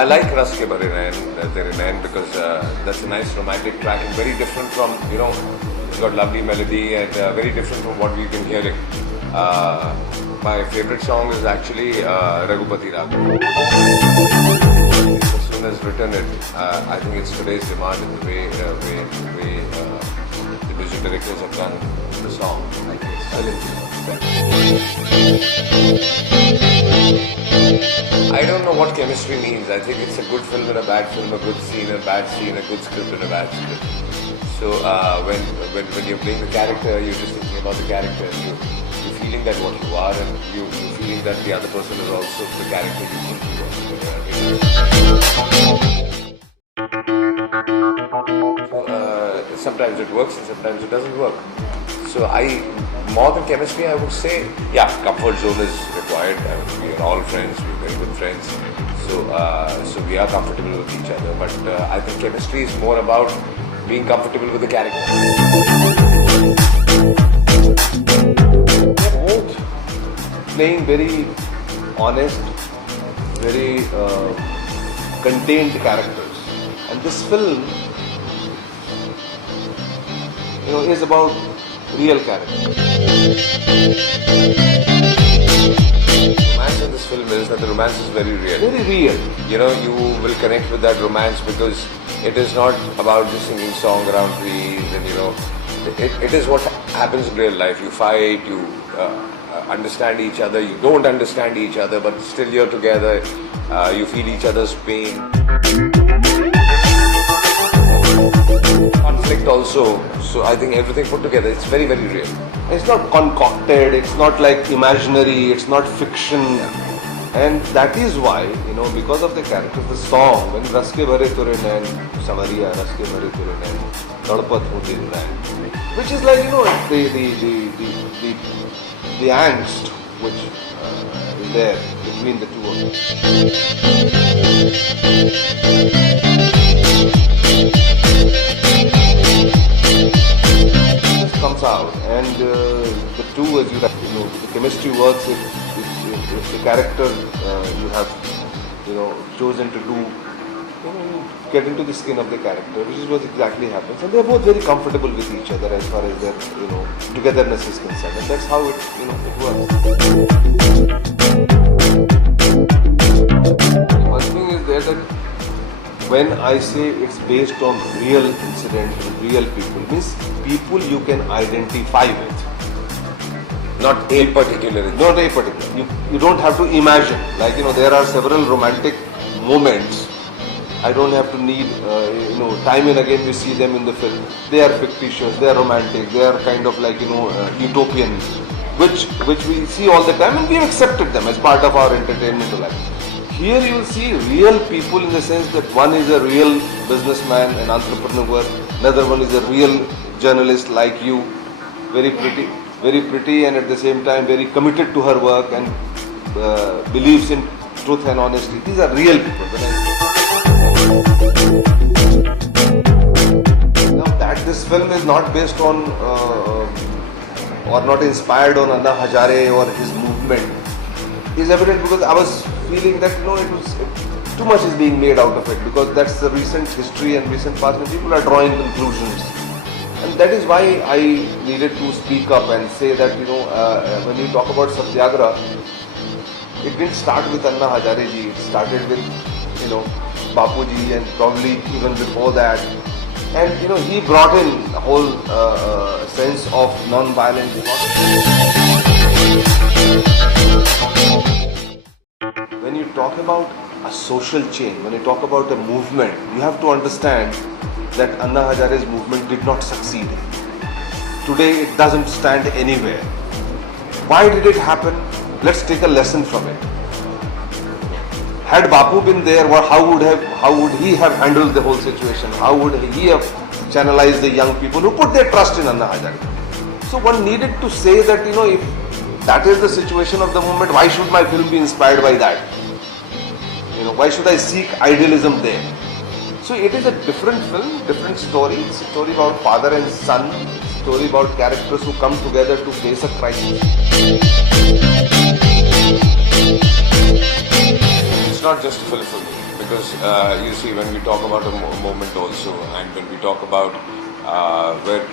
I like Ras Ke Bhare Tere Nain because that's a nice romantic track and very different from, it's got lovely melody and very different from what we've been hearing. My favorite song is actually Raghupati Raghav. As soon as written it, I think it's today's demand in the way the music directors have done the song. I think it's I don't know what chemistry means. I think it's a good film and a bad film, a good scene, a bad scene, a good script and a bad script. So when you're playing the character, you're just thinking about the character and you're feeling that what you are and you're feeling that the other person is also the character you think you are. Sometimes it works and sometimes it doesn't work. So more than chemistry, I would say, comfort zone is required. We are all friends, we're very good friends. So we are comfortable with each other. But I think chemistry is more about being comfortable with the character. They're both playing very honest, very contained characters. And this film, is about real characters. Romance in this film is that the romance is very real. Very real. You will connect with that romance because it is not about just singing song around trees and it is what happens in real life. You fight, you understand each other, you don't understand each other, but still you're together. You feel each other's pain. Conflict also. So I think everything put together, it's very, very real. It's not concocted, it's not like imaginary, it's not fiction. And that is why, because of the characters, the song, when Ras Ke Bhare Tere Nain, Samariya, Ras Ke Bhare Tere Nain, Tadpat Ho Dil Nain, which is like, the angst which is there between the two of them. Comes out and the two, as the chemistry works if the character you have chosen to do, you get into the skin of the character, which is what exactly happens, and they are both very comfortable with each other as far as their togetherness is concerned, and that's how it works. One thing is there that when I say it's based on real incident and real people, means people you can identify with. Not a particular. Not a particular. You don't have to imagine. Like, there are several romantic moments. I don't have to need, time and again we see them in the film. They are fictitious, they are romantic, they are kind of like, utopian, which we see all the time and we have accepted them as part of our entertainment life. Here you will see real people in the sense that one is a real businessman, an entrepreneur, another one is a real journalist like you, very pretty and at the same time very committed to her work and believes in truth and honesty. These are real people. Now that this film is not based on or not inspired on Anna Hazare or his movement is evident because I was feeling that too much is being made out of it because that's the recent history and recent past and people are drawing conclusions. And that is why I needed to speak up and say that, when you talk about Satyagraha, it didn't start with Anna Hazare ji, it started with, Bapu ji and probably even before that. And, he brought in a whole sense of non-violence. When you talk about a social change, when you talk about a movement, you have to understand that Anna Hazare's movement did not succeed. Today it doesn't stand anywhere. Why did it happen? Let's take a lesson from it. Had Bapu been there, how would he have handled the whole situation? How would he have channelized the young people who put their trust in Anna Hazare? So one needed to say that, if that is the situation of the moment, why should my film be inspired by that? Why should I seek idealism there? So it is a different film, different story. It's a story about father and son, a story about characters who come together to face a crisis. It's not just a film for me. because you see, when we talk about a moment also, and when we talk about where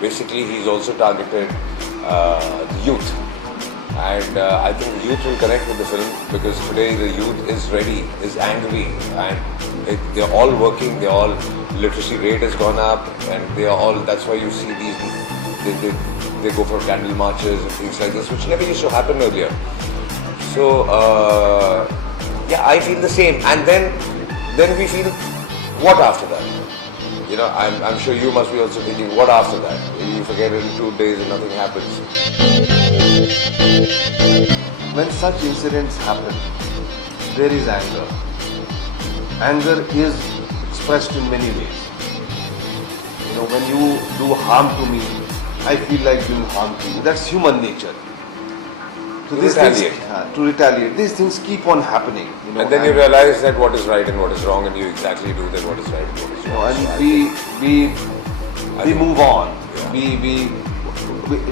basically he's also targeted the youth. And I think youth will connect with the film because today the youth is ready, is angry, and they're all working. They're all literacy rate has gone up, and they are all. That's why you see these. They go for candle marches and things like this, which never used to happen earlier. So yeah, I feel the same. And then we feel, what after that? You know, I'm sure you must be also thinking, what after that? You forget it in 2 days and nothing happens. When such incidents happen, there is anger. Anger is expressed in many ways. You know, when you do harm to me, I feel like doing harm to you. That's human nature. So To retaliate. To retaliate. These things keep on happening. You know, And then you realize that what is right and what is wrong, and you exactly do then what is right and what is wrong. And we move on. Yeah.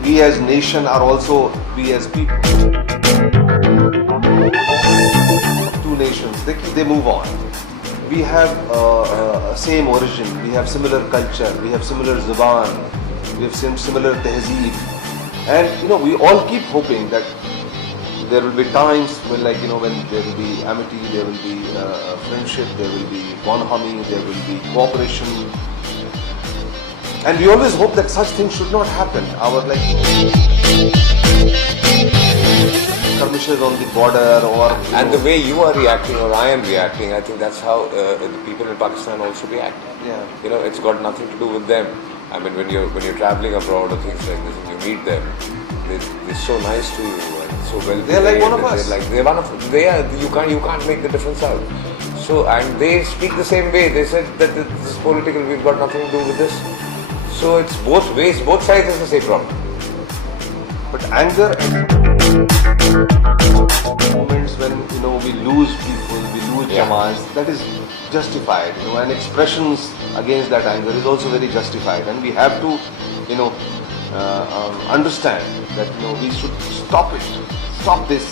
We as nation are also, we as people. Two nations, they move on. We have same origin, we have similar culture, we have similar zuban, we have similar tehzeeb. And you know, we all keep hoping that there will be times when, like, you know, when there will be amity, there will be friendship, there will be bonhomie, there will be cooperation. And we always hope that such things should not happen. Our, like, skirmishes on the border or... And the way you are reacting or I am reacting, I think that's how the people in Pakistan also react. Yeah. You know, it's got nothing to do with them. I mean, when you're traveling abroad or things like this, and you meet them, they're so nice to you and so well. They're like one of us. They're one of. You can't make the difference out. So, and they speak the same way. They said that this is political. We've got nothing to do with this. So it's both ways. Both sides is the same problem. But anger, moments when, you know, we lose people, we lose Jamaats, that is justified. You know, and expressions against that anger is also very justified. And we have to, you know, understand that, you know, we should stop it. Stop this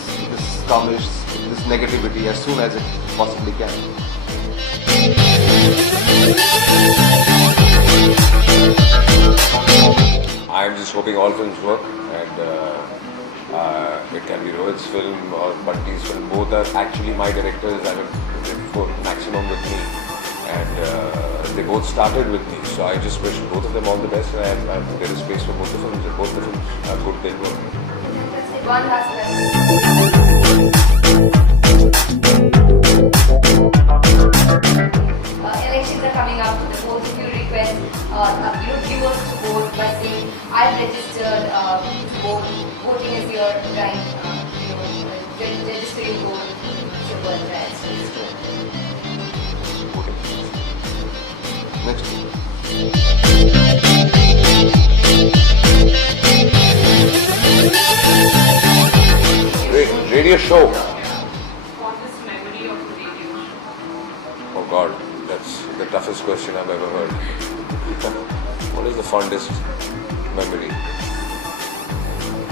skirmish, this negativity as soon as it possibly can. I'm just hoping all films work, and it can be Rohit's film or Bunty's film. Both are actually my directors. I mean, they for maximum with me, and they both started with me. So I just wish both of them all the best, and there is space for both the films. If both the films are good, they'll work. One last question. Elections are coming up. The both of you request viewers to vote by saying, I've registered to vote. Voting is your right. Registering vote is your birth right. Next. Radio show. Fondest memory of a radio show? Oh God, that's the toughest question I've ever heard. What is the fondest memory?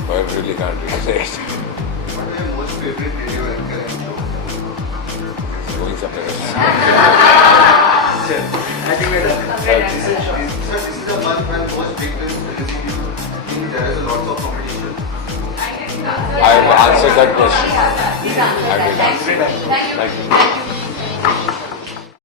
I really can't really say it. What is your most favorite radio anchor and show? Going somewhere else. I think we're done. This is a month when most big films releasing you think there is a lot of competition. I've answered that question. Thank you. I did answer. Thank you. Thank you.